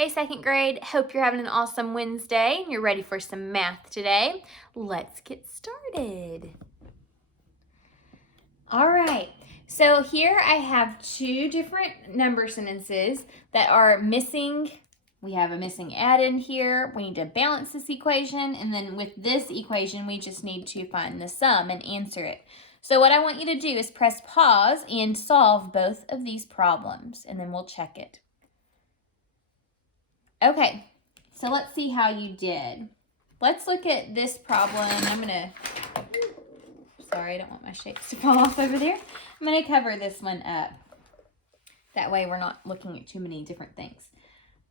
Hey second grade, hope you're having an awesome Wednesday. You're ready for some math today. Let's get started. All right, so here I have two different number sentences that are missing. We have a missing add-in here. We need to balance this equation, and then with this equation, we just need to find the sum and answer it. So what I want you to do is press pause and solve both of these problems, and then we'll check it. Okay, so let's see how you did. Let's look at this problem. Sorry, I don't want my shapes to fall off over there. I'm gonna cover this one up. That way we're not looking at too many different things.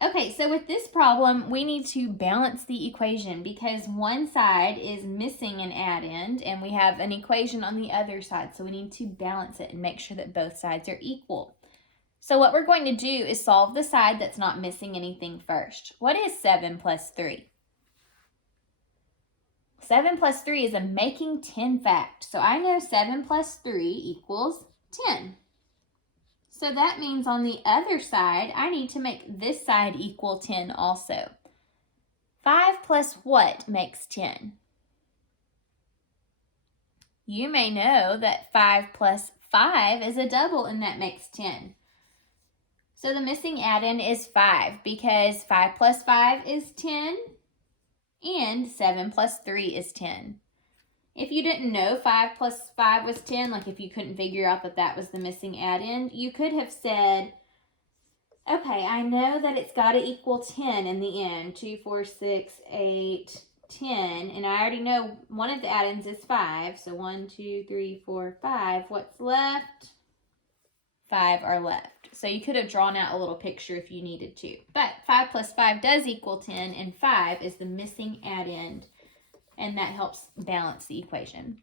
Okay, so with this problem, we need to balance the equation because one side is missing an add-in and we have an equation on the other side. So we need to balance it and make sure that both sides are equal. So what we're going to do is solve the side that's not missing anything first. What is 7 plus 3? 7 plus 3 is a making 10 fact. So I know 7 plus 3 equals 10. So that means on the other side, I need to make this side equal 10 also. 5 plus what makes 10? You may know that 5 plus 5 is a double and that makes 10. So the missing add-in is 5 because 5 plus 5 is 10 and 7 plus 3 is 10. If you didn't know 5 plus 5 was 10, like if you couldn't figure out that that was the missing add-in, you could have said, okay, I know that it's got to equal 10 in the end. 2, 4, 6, 8, 10. And I already know one of the add-ins is 5. So 1, 2, 3, 4, 5. What's left? 5 are left. So you could have drawn out a little picture if you needed to. But 5 plus 5 does equal 10, and 5 is the missing add-in, and that helps balance the equation.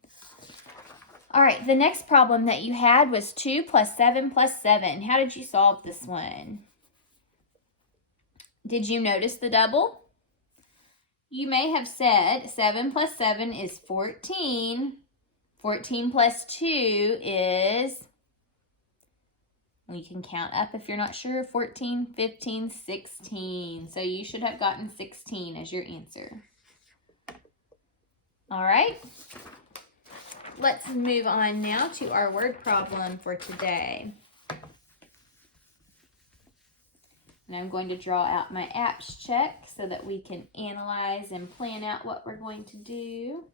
All right, the next problem that you had was 2 plus 7 plus 7. How did you solve this one? Did you notice the double? You may have said 7 plus 7 is 14. 14 plus 2 is... We can count up if you're not sure. 14, 15, 16. So you should have gotten 16 as your answer. All right. Let's move on now to our word problem for today. And I'm going to draw out my apps check so that we can analyze and plan out what we're going to do.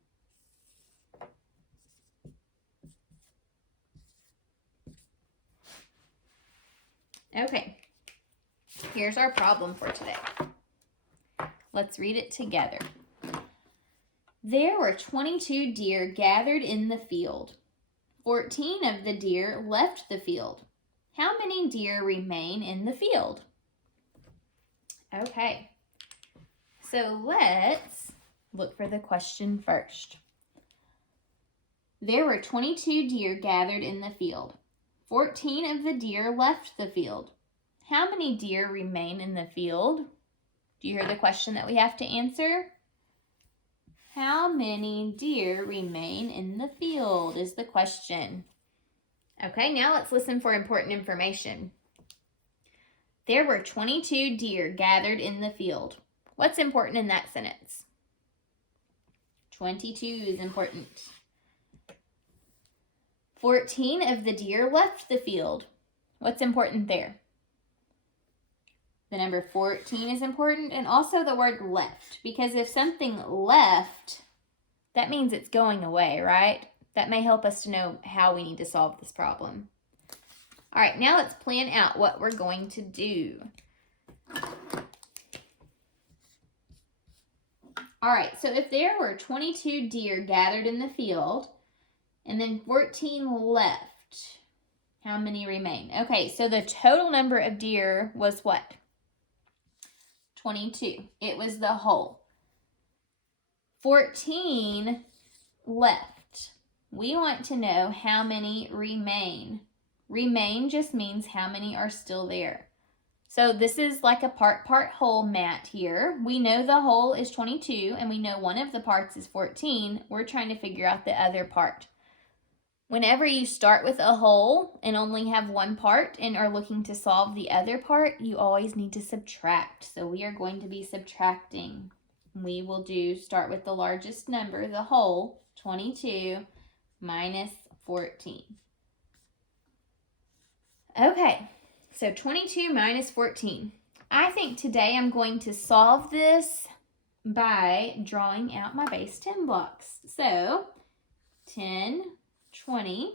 Okay, here's our problem for today. Let's read it together. There were 22 deer gathered in the field. 14 of the deer left the field. How many deer remain in the field? Okay, so let's look for the question first. There were 22 deer gathered in the field. 14 of the deer left the field. How many deer remain in the field? Do you hear the question that we have to answer? How many deer remain in the field is the question. Okay, now let's listen for important information. There were 22 deer gathered in the field. What's important in that sentence? 22 is important. 14 of the deer left the field. What's important there? The number 14 is important, and also the word left, because if something left, that means it's going away, right? That may help us to know how we need to solve this problem. All right, now let's plan out what we're going to do. All right, so if there were 22 deer gathered in the field, and then 14 left, how many remain? Okay, so the total number of deer was what? 22. It was the whole. 14 left. We want to know how many remain. Remain just means how many are still there. So this is like a part whole mat here. We know the whole is 22 and we know one of the parts is 14. We're trying to figure out the other part. Whenever you start with a whole and only have one part and are looking to solve the other part, you always need to subtract. So we are going to be subtracting. We will start with the largest number, the whole, 22 minus 14. Okay, so 22 minus 14. I think today I'm going to solve this by drawing out my base 10 blocks. So 10, 20,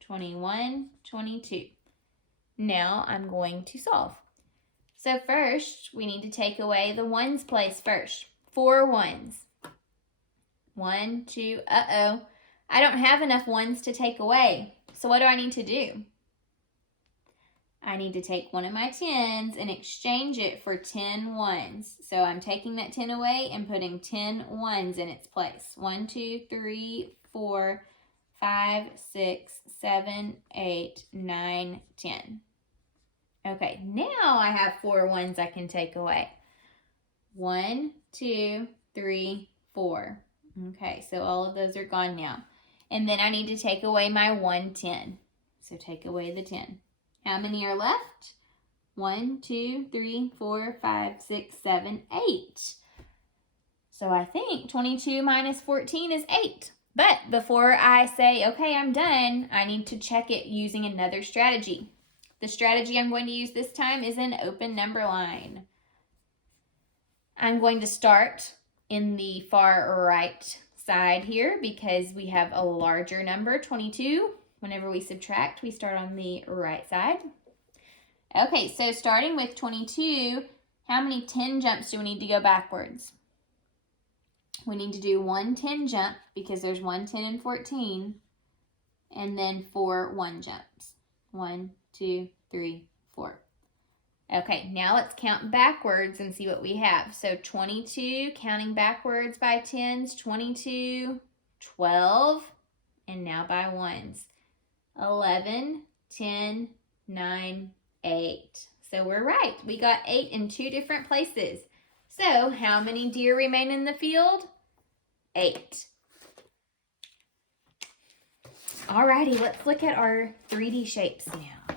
21, 22. Now I'm going to solve. So first, we need to take away the ones place first. 4 ones. 1, 2, I don't have enough ones to take away. So what do I need to do? I need to take one of my 10s and exchange it for 10 ones. So I'm taking that 10 away and putting 10 ones in its place. 1, 2, 3, 4, 5, 6, 7, 8, 9, 10. Okay, now I have 4 ones I can take away. 1, 2, 3, 4. Okay, so all of those are gone now. And then I need to take away my 1 10. So take away the 10. How many are left? 1, 2, 3, 4, 5, 6, 7, 8. So I think 22 minus 14 is 8. But before I say, okay, I'm done, I need to check it using another strategy. The strategy I'm going to use this time is an open number line. I'm going to start in the far right side here because we have a larger number, 22. Whenever we subtract, we start on the right side. Okay, so starting with 22, how many 10 jumps do we need to go backwards? We need to do 1 10 jump because there's 1 10 and 14, and then 4 1 jumps. 1, 2, 3, 4. Okay, now let's count backwards and see what we have. So 22, counting backwards by 10s, 22, 12, and now by 1s. 11, 10, 9, 8. So we're right. We got 8 in 2 different places. So how many deer remain in the field? 8. Alrighty, let's look at our 3D shapes now.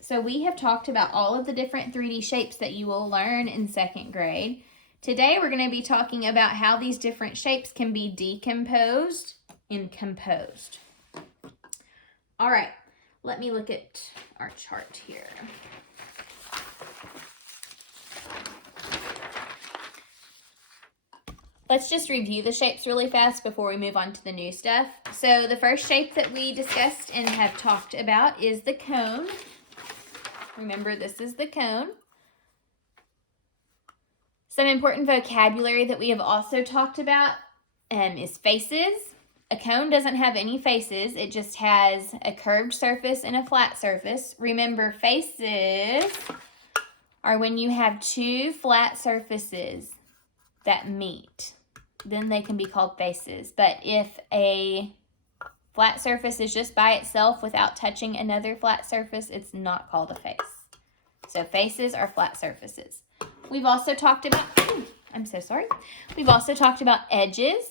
So we have talked about all of the different 3D shapes that you will learn in 2nd grade. Today we're going to be talking about how these different shapes can be decomposed and composed. All right, let me look at our chart here. Let's just review the shapes really fast before we move on to the new stuff. So the first shape that we discussed and have talked about is the cone. Remember, this is the cone. Some important vocabulary that we have also talked about is faces. A cone doesn't have any faces. It just has a curved surface and a flat surface. Remember, faces are when you have 2 flat surfaces that meet. Then they can be called faces. But if a flat surface is just by itself without touching another flat surface, it's not called a face. So faces are flat surfaces. We've also talked about, We've also talked about edges.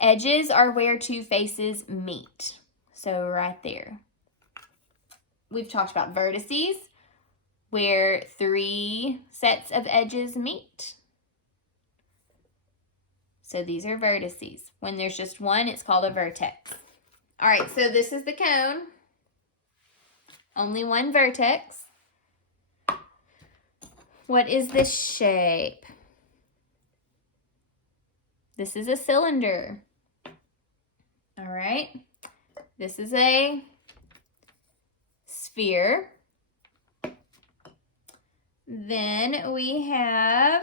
Edges are where 2 faces meet. So right there. We've talked about vertices, where 3 sets of edges meet. So these are vertices. When there's just one, it's called a vertex. All right, so this is the cone. Only one vertex. What is this shape? This is a cylinder. All right. This is a sphere. Then we have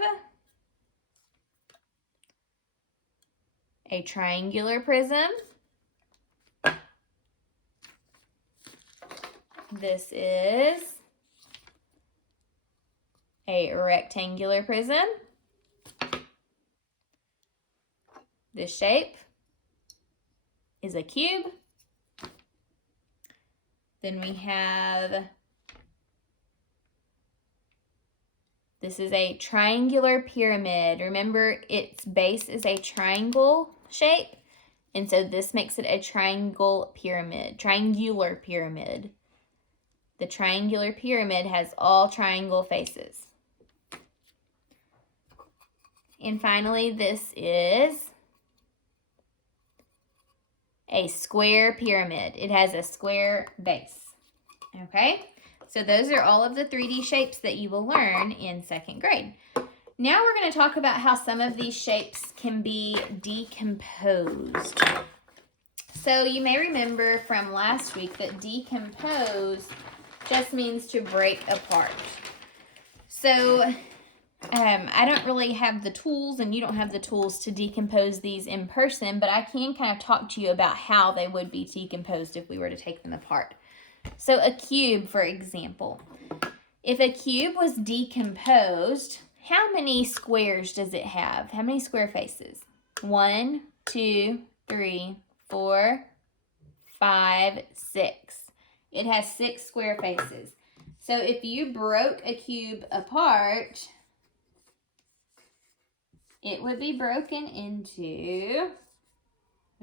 a triangular prism. This is a rectangular prism. This shape is a cube. Then we have, this is a triangular pyramid. Remember, its base is a triangle shape, And so this makes it a triangular pyramid. The triangular pyramid has all triangle faces. And finally, this is a square pyramid. It has a square base. Okay, so those are all of the 3D shapes that you will learn in 2nd grade. Now we're going to talk about how some of these shapes can be decomposed. So you may remember from last week that decompose just means to break apart. So I don't really have the tools, and you don't have the tools to decompose these in person, but I can kind of talk to you about how they would be decomposed if we were to take them apart. So a cube, for example. If a cube was decomposed, how many squares does it have? How many square faces? 1, 2, 3, 4, 5, 6. It has 6 square faces. So if you broke a cube apart, it would be broken into,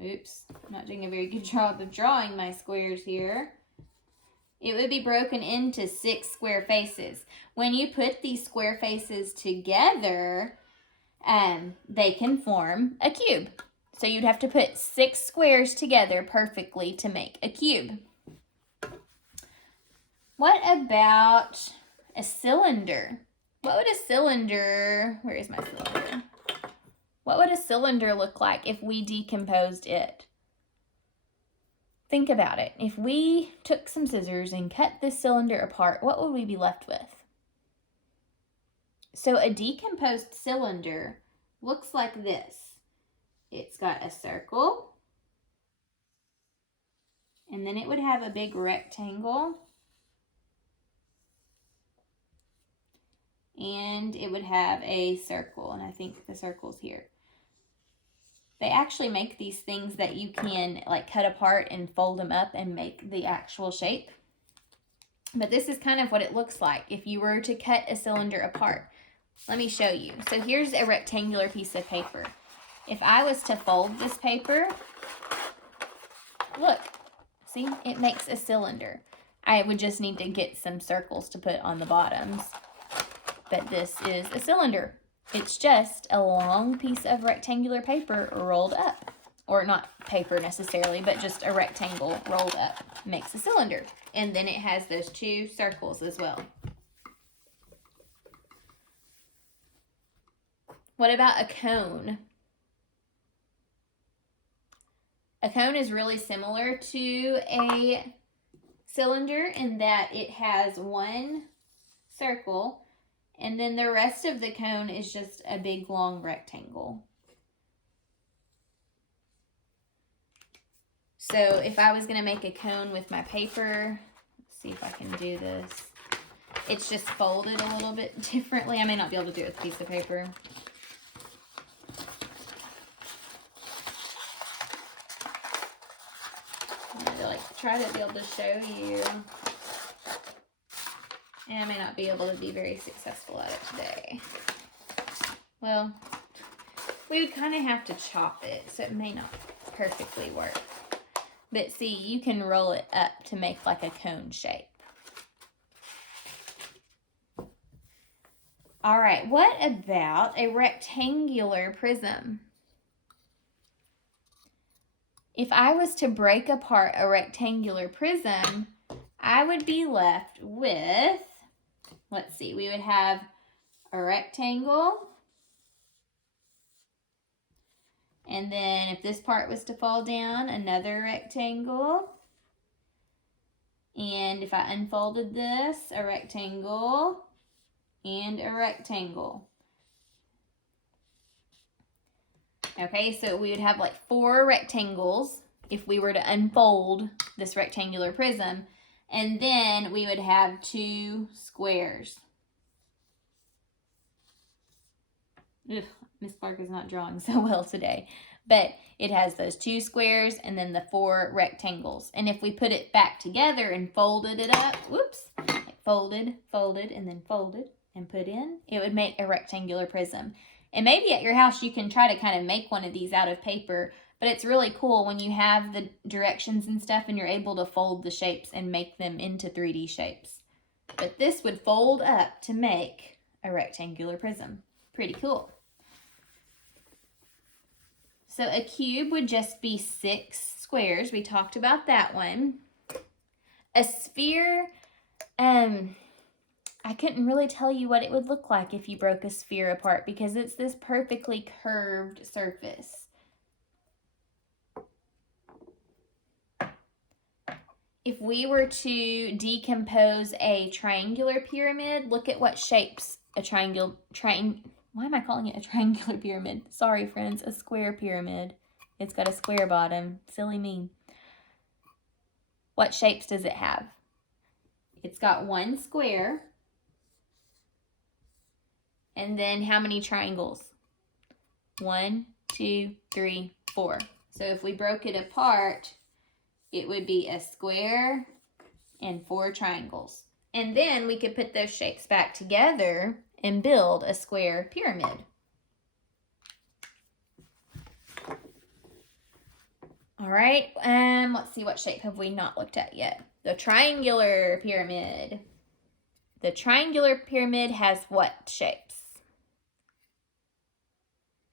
oops, I'm not doing a very good job of drawing my squares here. It would be broken into 6 square faces. When you put these square faces together, they can form a cube. So you'd have to put 6 squares together perfectly to make a cube. What about a cylinder? What would a cylinder, where is my cylinder? What would a cylinder look like if we decomposed it? Think about it. If we took some scissors and cut this cylinder apart, what would we be left with? So a decomposed cylinder looks like this. It's got a circle, and then it would have a big rectangle, and it would have a circle, and I think the circle's here. They actually make these things that you can like cut apart and fold them up and make the actual shape. But this is kind of what it looks like if you were to cut a cylinder apart. Let me show you. So here's a rectangular piece of paper. If I was to fold this paper, look, see, it makes a cylinder. I would just need to get some circles to put on the bottoms. But this is a cylinder. It's just a long piece of rectangular paper rolled up. Or not paper necessarily, but just a rectangle rolled up makes a cylinder. And then it has those 2 circles as well. What about a cone? A cone is really similar to a cylinder in that it has 1 circle, and then the rest of the cone is just a big long rectangle. So if I was going to make a cone with my paper, let's see if I can do this. It's just folded a little bit differently. I may not be able to do it with a piece of paper. I'm going to try to be able to show you. And I may not be able to be very successful at it today. Well, we would kind of have to chop it, so it may not perfectly work. But see, you can roll it up to make like a cone shape. All right, what about a rectangular prism? If I was to break apart a rectangular prism, I would be left with, let's see, we would have a rectangle. And then if this part was to fall down, another rectangle. And if I unfolded this, a rectangle and a rectangle. Okay, so we would have like 4 rectangles if we were to unfold this rectangular prism. And then we would have 2 squares. Ugh, Miss Clark is not drawing so well today. But it has those 2 squares and then the 4 rectangles. And if we put it back together and folded it up, whoops, like folded, and then folded and put in, it would make a rectangular prism. And maybe at your house you can try to kind of make one of these out of paper But it's really cool when you have the directions and stuff and you're able to fold the shapes and make them into 3D shapes. But this would fold up to make a rectangular prism. Pretty cool. So a cube would just be 6 squares. We talked about that one. A sphere, I couldn't really tell you what it would look like if you broke a sphere apart because it's this perfectly curved surface. If we were to decompose a triangular pyramid, look at what shapes a why am I calling it a triangular pyramid? Sorry, friends, a square pyramid. It's got a square bottom. Silly me. What shapes does it have? It's got 1 square. And then how many triangles? 1, 2, 3, 4. So if we broke it apart, it would be a square and 4 triangles. And then we could put those shapes back together and build a square pyramid. All right, let's see, what shape have we not looked at yet? The triangular pyramid. The triangular pyramid has what shapes?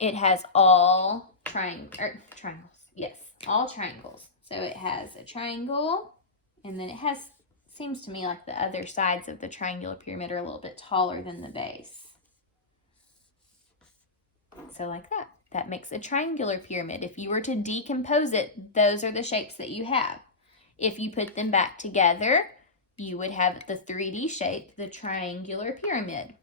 It has all triangles. Yes, all triangles. So it has a triangle, and then it has, seems to me like the other sides of the triangular pyramid are a little bit taller than the base. So like that. That makes a triangular pyramid. If you were to decompose it, those are the shapes that you have. If you put them back together, you would have the 3D shape, the triangular pyramid.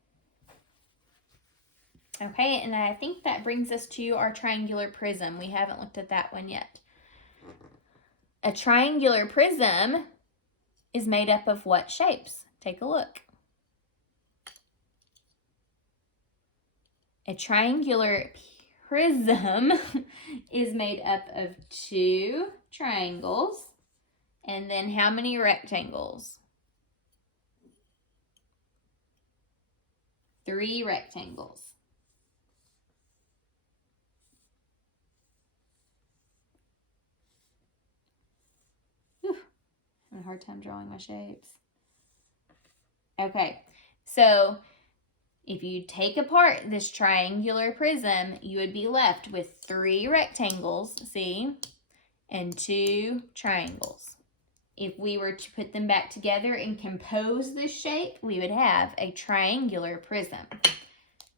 Okay, and I think that brings us to our triangular prism. We haven't looked at that one yet. A triangular prism is made up of what shapes? Take a look. A triangular prism is made up of 2 triangles, and then how many rectangles? 3 rectangles. Whew, I'm having a hard time drawing my shapes. Okay, so if you take apart this triangular prism, you would be left with 3 rectangles, see, and 2 triangles. If we were to put them back together and compose this shape, we would have a triangular prism.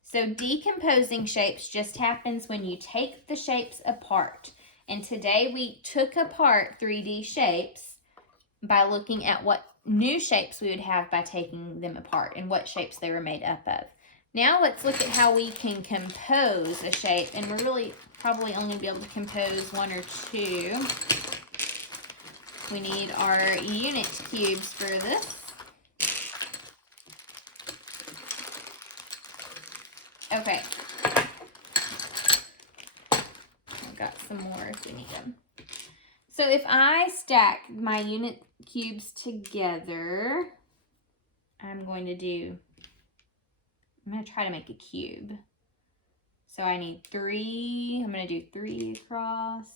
So decomposing shapes just happens when you take the shapes apart. And today we took apart 3D shapes by looking at what new shapes we would have by taking them apart and what shapes they were made up of. Now let's look at how we can compose a shape, and we're really probably only be able to compose 1 or 2. We need our unit cubes for this. Okay. I've got some more if we need them. So if I stack my unit cubes together, I'm going to try to make a cube. So I need 3. I'm going to do 3 across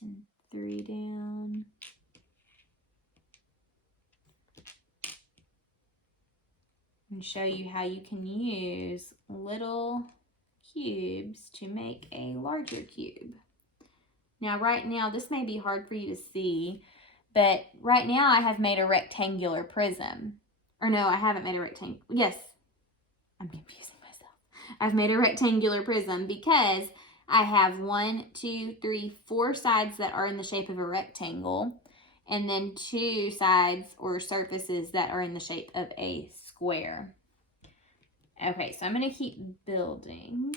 and 3 down. And show you how you can use little cubes to make a larger cube. Now, right now, this may be hard for you to see, but right now I have made a rectangular prism. Or no, I haven't made a rectangle. Yes, I'm confusing myself. I've made a rectangular prism because I have 1, 2, 3, 4 sides that are in the shape of a rectangle, and then 2 sides or surfaces that are in the shape of a square. Okay, so I'm going to keep building.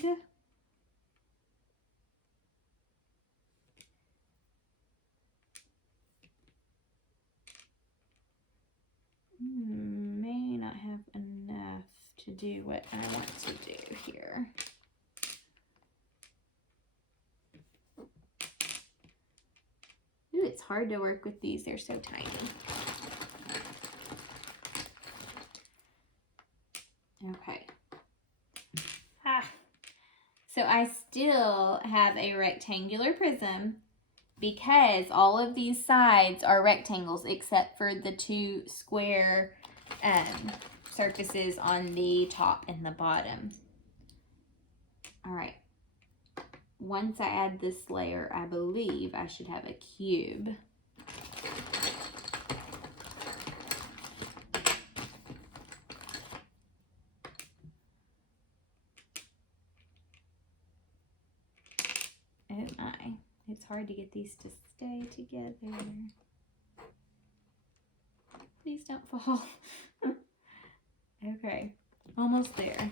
May not have enough to do what I want to do here. Ooh, it's hard to work with these. They're so tiny. Okay. So I still have a rectangular prism because all of these sides are rectangles except for the two square surfaces on the top and the bottom. All right. Once I add this layer, I believe I should have a cube. Oh my, it's hard to get these to stay together. Please don't fall. Okay, almost there.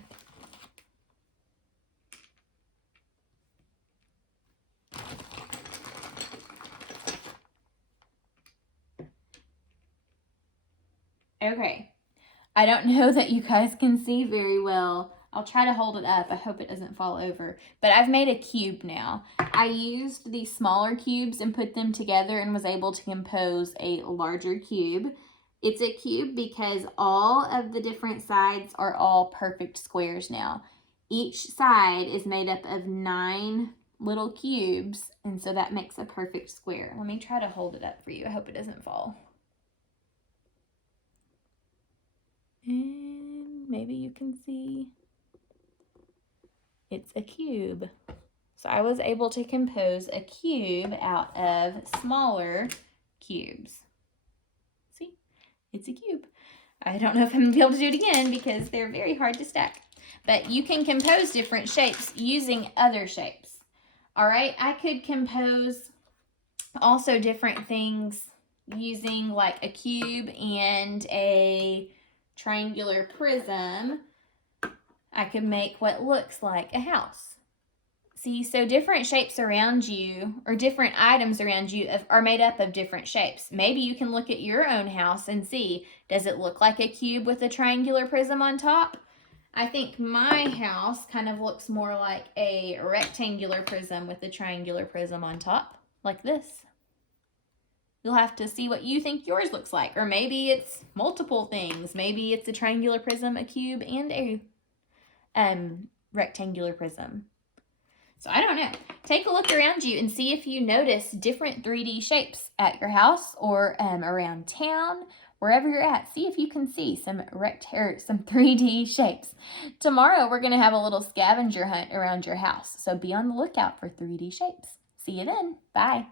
Okay, I don't know that you guys can see very well. I'll try to hold it up. I hope it doesn't fall over. But I've made a cube now. I used these smaller cubes and put them together and was able to compose a larger cube. It's a cube because all of the different sides are all perfect squares now. Each side is made up of 9 little cubes, and so that makes a perfect square. Let me try to hold it up for you. I hope it doesn't fall. And maybe you can see it's a cube. So I was able to compose a cube out of smaller cubes. See, it's a cube. I don't know if I'm gonna be able to do it again because they're very hard to stack. But you can compose different shapes using other shapes. All right, I could compose also different things using like a cube and a triangular prism. I could make what looks like a house. See, so different shapes around you or different items around you are made up of different shapes. Maybe you can look at your own house and see, does it look like a cube with a triangular prism on top? I think my house kind of looks more like a rectangular prism with a triangular prism on top, like this. You'll have to see what you think yours looks like. Or maybe it's multiple things. Maybe it's a triangular prism, a cube, and a rectangular prism. So I don't know. Take a look around you and see if you notice different 3D shapes at your house or around town, wherever you're at. See if you can see some 3D shapes. Tomorrow we're going to have a little scavenger hunt around your house. So be on the lookout for 3D shapes. See you then. Bye.